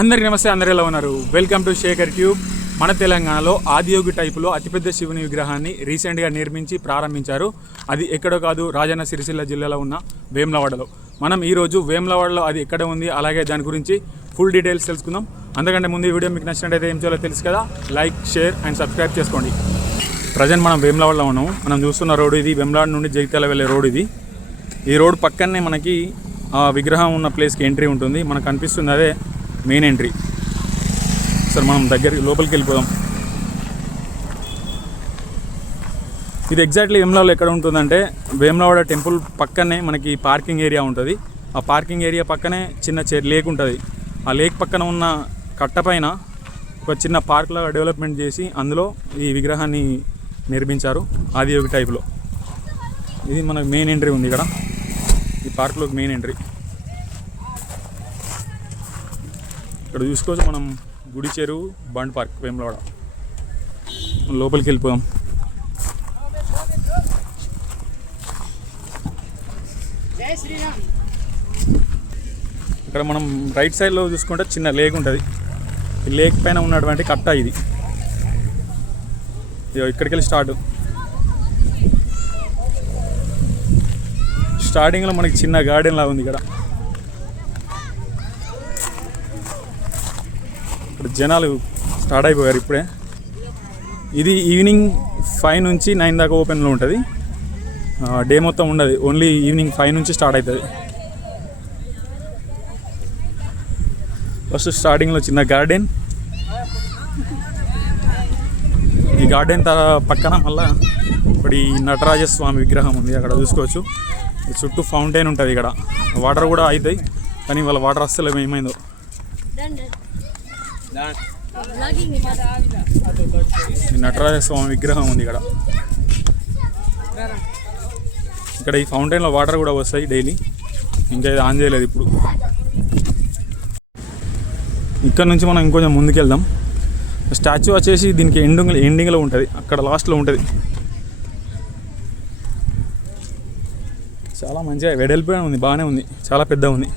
అందరికీ నమస్తే. అందరూ ఎలా ఉన్నారు? Welcome to Shekhar tube. మన తెలంగాణలో ఆదియోగి టైపులో అతిపెద్ద శివుని విగ్రహాన్ని రీసెంట్గా నిర్మించి ప్రారంభించారు. అది ఎక్కడో కాదు, రాజన్న సిరిసిల్ల జిల్లాలో ఉన్న వేములవాడలో. మనం ఈరోజు వేములవాడలో అది ఎక్కడ ఉంది, అలాగే దాని గురించి ఫుల్ డీటెయిల్స్ తెలుసుకుందాం. అంతకంటే ముందు ఈ వీడియో మీకు నచ్చినట్టయితే ఏం చేయాలో తెలుసు కదా, లైక్, షేర్ అండ్ సబ్స్క్రైబ్ చేసుకోండి. ప్రజెంట్ మనం వేములవాడలో ఉన్నాము. మనం చూస్తున్న రోడ్డు ఇది, వేములవాడ నుండి జగిత్యాల వెళ్ళే రోడ్ ఇది. ఈ రోడ్ పక్కనే మనకి ఆ విగ్రహం ఉన్న ప్లేస్కి ఎంట్రీ ఉంటుంది. మనకు కనిపిస్తుంది అదే మెయిన్ ఎంట్రీ. సరే మనం దగ్గరికి లోపలికి వెళ్ళిపోదాం. ఇది ఎగ్జాక్ట్లీ వేములవాడలో ఎక్కడ ఉంటుందంటే, వేములవాడ టెంపుల్ పక్కనే మనకి పార్కింగ్ ఏరియా ఉంటుంది. ఆ పార్కింగ్ ఏరియా పక్కనే చిన్న లేక్ ఉంటుంది. ఆ లేక్ పక్కన ఉన్న కట్ట పైన ఒక చిన్న పార్క్ లాగా డెవలప్మెంట్ చేసి అందులో ఈ విగ్రహాన్ని నిర్మించారు ఆదియోగి టైప్లో. ఇది మనకు మెయిన్ ఎంట్రీ ఉంది ఇక్కడ, ఈ పార్క్లోకి మెయిన్ ఎంట్రీ. ఇక్కడ చూసుకోవచ్చు మనం గుడి చెరువు బండ్ పార్క్ వేములవాడ. లోపలికి వెళ్ళిపోదాం. ఇక్కడ మనం రైట్ సైడ్లో చూసుకుంటే చిన్న లేక్ ఉంటుంది. ఈ లేక్ పైన ఉన్నటువంటి కట్ట ఇది. ఇక్కడికి వెళ్ళి స్టార్టింగ్లో మనకి చిన్న గార్డెన్ లాగా ఉంది ఇక్కడ. జనాలు స్టార్ట్ అయిపోయారు ఇప్పుడే. ఇది ఈవినింగ్ 5 నుంచి 9 దాకా ఓపెన్లో ఉంటుంది. డే మొత్తం ఉండదు, ఓన్లీ ఈవినింగ్ 5 నుంచి స్టార్ట్ అవుతుంది. ఫస్ట్ స్టార్టింగ్లో చిన్న గార్డెన్. ఈ గార్డెన్ పక్కన మళ్ళీ ఇప్పుడు ఈ నటరాజస్వామి విగ్రహం ఉంది, అక్కడ చూసుకోవచ్చు. చుట్టూ ఫౌంటైన్ ఉంటుంది ఇక్కడ. వాటర్ కూడా అవుతాయి, కానీ వాళ్ళ వాటర్ అస్సలు ఏమైందో. నటరాజస్వామి విగ్రహం ఉంది ఇక్కడ. ఇక్కడ ఈ ఫౌంటైన్లో వాటర్ కూడా వస్తాయి డైలీ. ఇంకా ఇది ఆన్ చేయలేదు ఇప్పుడు. ఇక్కడ నుంచి మనం ఇంకొంచెం ముందుకెళ్దాం. స్టాచ్యూ వచ్చేసి దీనికి ఎండింగ్లో ఉంటుంది, అక్కడ లాస్ట్లో ఉంటుంది. చాలా మంచిగా వెడల్పోయిన ఉంది, బాగానే ఉంది, చాలా పెద్దగా ఉంది.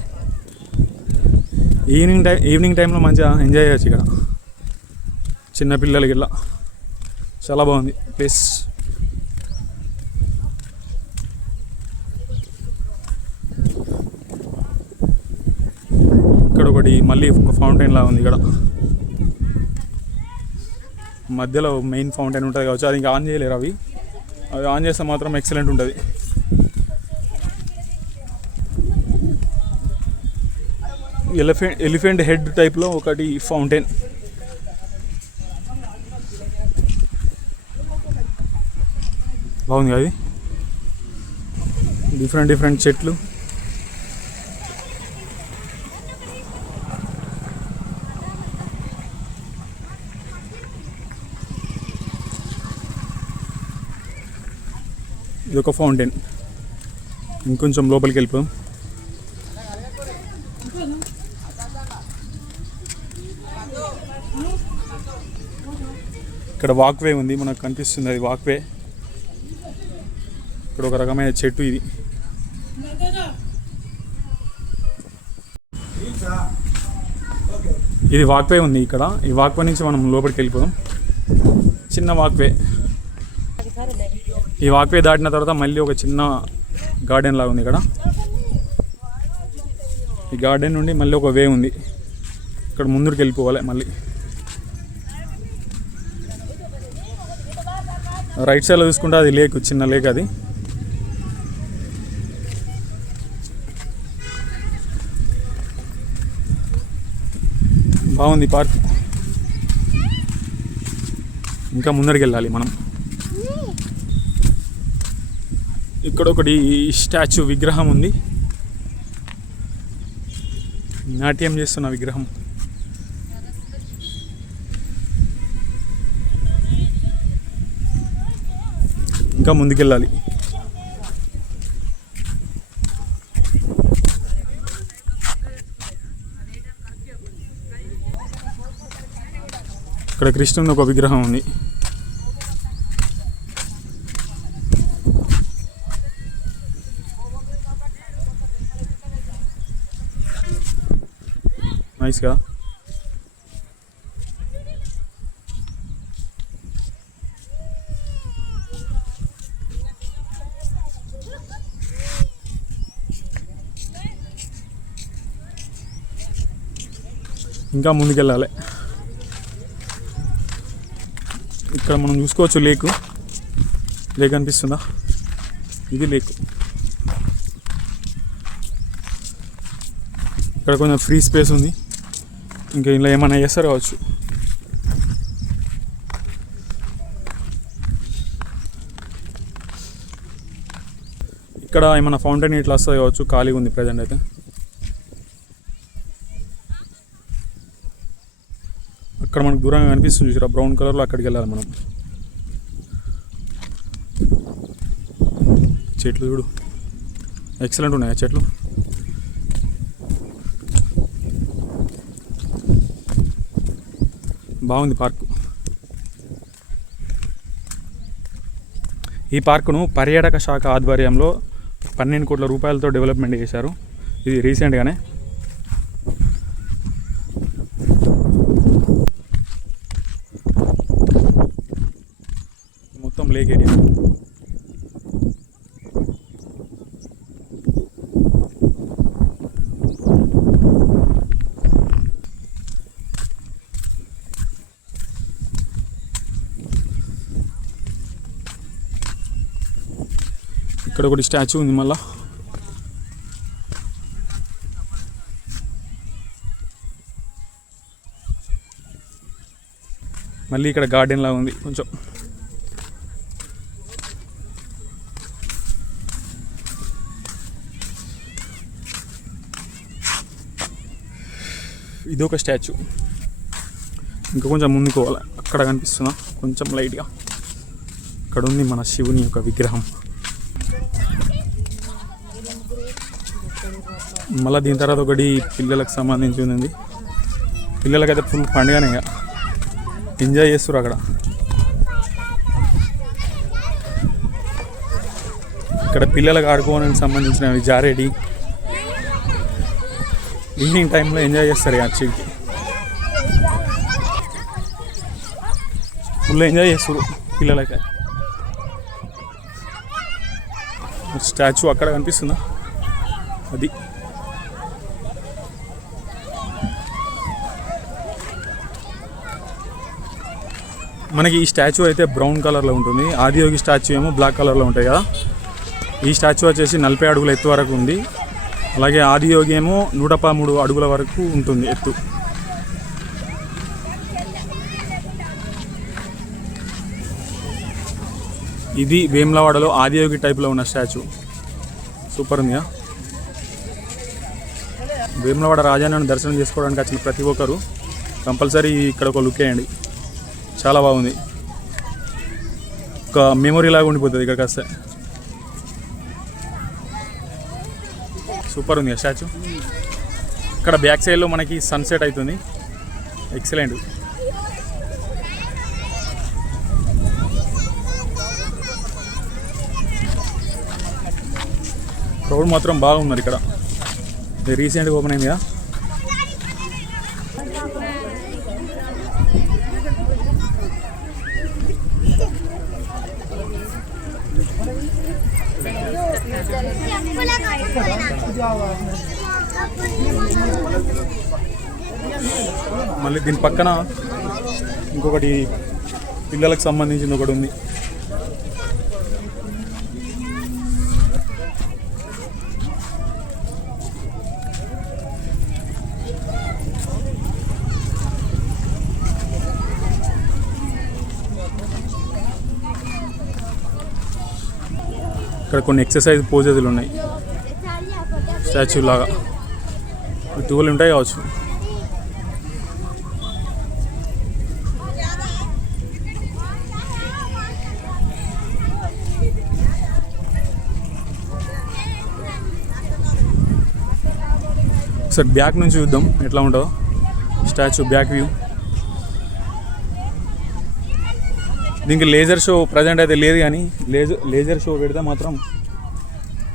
ఈవినింగ్ టైంలో మంచిగా ఎంజాయ్ చేయొచ్చు ఇక్కడ చిన్నపిల్లలకి. ఇలా చాలా బాగుంది ప్లేస్. ఇక్కడ ఒకటి మళ్ళీ ఒక ఫౌంటైన్ లాగా ఉంది ఇక్కడ. మధ్యలో మెయిన్ ఫౌంటైన్ ఉంటుంది కావచ్చు, అది ఇంకా ఆన్ చేయలేరు. అవి ఆన్ చేస్తే మాత్రం ఎక్సలెంట్ ఉంటుంది. ఎలిఫెంట్ హెడ్ టైప్లో ఒకటి ఫౌంటైన్. బాగుంది అది. డిఫరెంట్ చెట్లు. ఇదొక ఫౌంటైన్. ఇంకొంచెం లోపలికి వెళ్ళిపోయాం. ఇక్కడ వాక్వే ఉంది, మనకు కనిపిస్తుంది అది వాక్వే. ఇక్కడ ఒక రకమైన చెట్టు ఇది. ఇది వాక్వే ఉంది ఇక్కడ. ఈ వాక్వే నుంచి మనం లోపలికి వెళ్ళిపోదాం. చిన్న వాక్వే. ఈ వాక్వే దాటిన తర్వాత మళ్ళీ ఒక చిన్న గార్డెన్ లాగా ఉంది ఇక్కడ. ఈ గార్డెన్ నుండి మళ్ళీ ఒక వే ఉంది, ఇక్కడ ముందుకు వెళ్ళిపోవాలి. మళ్ళీ రైట్ సైడ్లో చూసుకుంటే అది లేక్, చిన్న లేక్ అది. బాగుంది పార్క్. ఇంకా ముందరికి వెళ్ళాలి మనం. ఇక్కడ ఒకటి స్టాచ్యూ విగ్రహం ఉంది, నాట్యం చేస్తున్న విగ్రహం. ఇంకా ముందుకెళ్ళాలి. ఇక్కడ కృష్ణుని ఒక విగ్రహం ఉంది. నైస్ కదా. ఇంకా ముందుకెళ్ళాలి. ఇక్కడ మనం చూసుకోవచ్చు లేక్ అనిపిస్తుందా, ఇది లేక్. ఇక్కడ కొంచెం ఫ్రీ స్పేస్ ఉంది, ఇంకా ఇలా ఏమైనా చేస్తారు కావచ్చు. ఇక్కడ ఏమైనా ఫౌంటైన్ ఇట్లా వస్తుంది కావచ్చు, ఖాళీగా ఉంది ప్రజెంట్ అయితే. అక్కడ మనకు దూరంగా కనిపిస్తుంది చూసారా బ్రౌన్ కలర్లో, అక్కడికి వెళ్ళాలి మనం. చెట్లు చూడు, ఎక్సలెంట్ ఉన్నాయి ఆ చెట్లు. బాగుంది పార్కు. ఈ పార్కును పర్యాటక శాఖ ఆధ్వర్యంలో 12 కోట్ల రూపాయలతో డెవలప్మెంట్ చేశారు. ఇది రీసెంట్గానే. మొత్తం లేక్ ఏరియా. ఇక్కడ ఒకటి స్టాచ్యూ ఉంది మళ్ళా. మళ్ళీ ఇక్కడ గార్డెన్ లాగా ఉంది కొంచెం. ఇది ఒక స్టాచ్యూ. ఇంకా కొంచెం ముందుకు పోవాలి. అక్కడ కనిపిస్తున్నా కొంచెం లైట్గా, అక్కడ ఉంది మన శివుని యొక్క విగ్రహం. మళ్ళీ దీని తర్వాత ఒకటి పిల్లలకు సంబంధించి ఉంది. పిల్లలకైతే ఫుల్ పండుగనే, ఇక ఎంజాయ్ చేస్తారు అక్కడ. ఇక్కడ పిల్లలకు ఆడుకోవడానికి సంబంధించినవి జారేడి. ఈవినింగ్ టైంలో ఎంజాయ్ చేస్తారు యాక్చువల్కి, ఫుల్ ఎంజాయ్ చేస్తారు పిల్లలకి. స్టాచ్యూ అక్కడ కనిపిస్తుందా, అది. మనకి ఈ స్టాచ్యూ అయితే బ్రౌన్ కలర్లో ఉంటుంది. ఆదియోగి స్టాచ్యూ ఏమో బ్లాక్ కలర్లో ఉంటాయి కదా. ఈ స్టాచ్యూ వచ్చేసి 40 అడుగుల ఎత్తు వరకు ఉంది. అలాగే ఆదియోగి ఏమో 113 అడుగుల వరకు ఉంటుంది ఎత్తు. ఇది వేములవాడలో ఆదియోగి టైప్లో ఉన్న స్టాచ్యూ. సూపర్ ఉందిగా. వేములవాడ రాజన్నను దర్శనం చేసుకోవడానికి వచ్చిన ప్రతి ఒక్కరు కంపల్సరీ ఇక్కడ ఒక లుక్ వేయండి. చాలా బాగుంది, ఒక మెమొరీ లాగా ఉండిపోతుంది ఇక్కడికి వస్తే. సూపర్ ఉంది స్టాచ్యూ. ఇక్కడ బ్యాక్ సైడ్లో మనకి సన్సెట్ అవుతుంది, ఎక్సలెంట్. రోడ్ మాత్రం బాగున్నారు ఇక్కడ. రీసెంట్గా ఓపెన్ అయింది కదా. మళ్ళీ దీని పక్కన ఇంకొకటి పిల్లలకు సంబంధించింది ఒకటి ఉంది. ఇక్కడ కొన్ని ఎక్సర్సైజ్ పోజెస్లు ఉన్నాయి స్టాచ్యూ లాగా. 12 ఉంటాయి కావచ్చు. ఒకసారి బ్యాక్ నుంచి చూద్దాం ఎట్లా ఉంటుందో స్టాచ్యూ బ్యాక్ వ్యూ. దీనికి లేజర్ షో ప్రజెంట్ అయితే లేదు, కానీ లేజర్ షో పెడితే మాత్రం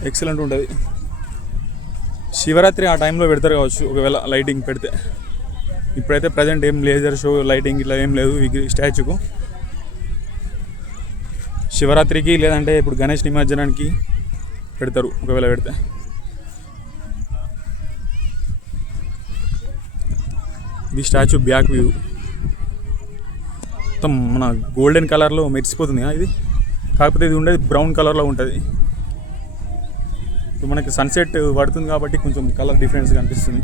ఎక్సలెంట్ ఉంటుంది. శివరాత్రి ఆ టైంలో పెడతారు కావచ్చు ఒకవేళ లైటింగ్ పెడితే. ఇప్పుడైతే ప్రజెంట్ ఏం లేజర్ షో లైటింగ్ ఇట్లా ఏం లేదు ఈ స్టాచ్యూకు. శివరాత్రికి లేదంటే ఇప్పుడు గణేష్ నిమజ్జనానికి పెడతారు ఒకవేళ పెడితే. ఇది స్టాచ్యూ బ్యాక్ వ్యూ. మొత్తం మన గోల్డెన్ కలర్లో మెరిసిపోతుంది ఇది. కాకపోతే ఇది ఉండేది బ్రౌన్ కలర్లో ఉంటుంది. మనకి సన్సెట్ పడుతుంది కాబట్టి కొంచెం కలర్ డిఫరెన్స్ కనిపిస్తుంది.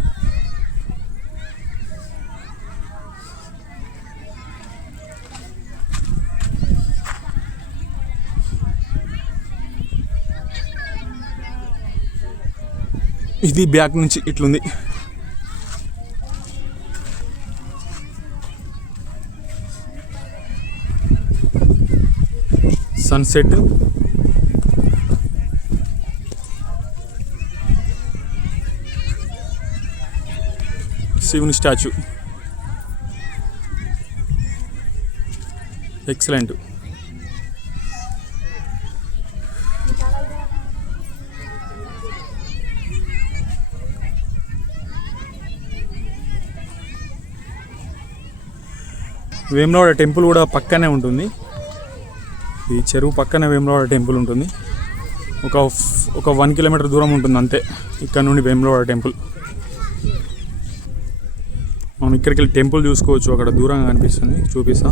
ఇది బ్యాక్ నుంచి ఇట్లుంది. సన్సెట్ శివుని స్టాచ్యూ ఎక్సలెంట్. వేములవాడ టెంపుల్ కూడా పక్కనే ఉంటుంది. ఈ చెరువు పక్కనే వేములవాడ టెంపుల్ ఉంటుంది. ఒక 1 కిలోమీటర్ దూరం ఉంటుంది అంతే ఇక్కడ నుండి వేములవాడ టెంపుల్. మనం ఇక్కడికి వెళ్ళి టెంపుల్ చూసుకోవచ్చు. అక్కడ దూరంగా కనిపిస్తుంది, చూపిస్తా.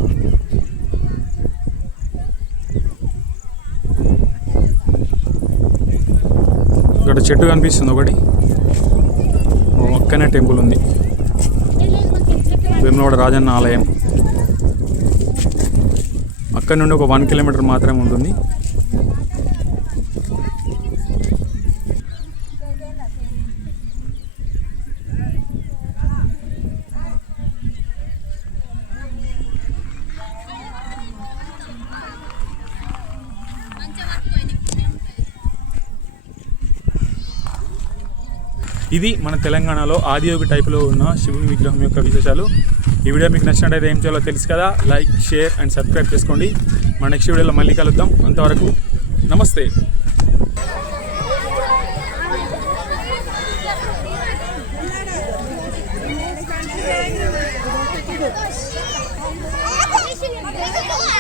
ఇక్కడ చెట్టు కనిపిస్తుంది ఒకటి, పక్కనే టెంపుల్ ఉంది. వేములవాడ రాజన్న ఆలయం అక్కడ నుండి ఒక 1 కిలోమీటర్ మాత్రమే ఉంటుంది. ఇది మన తెలంగాణలో ఆదియోగి టైప్లో ఉన్న శివుని విగ్రహం యొక్క విశేషాలు. ఈ వీడియో మీకు నచ్చినట్టయితే ఏం చేయాలో తెలుసు కదా, లైక్, షేర్ అండ్ సబ్స్క్రైబ్ చేసుకోండి. మన నెక్స్ట్ వీడియోలో మళ్ళీ కలుద్దాం. అంతవరకు నమస్తే. Come on.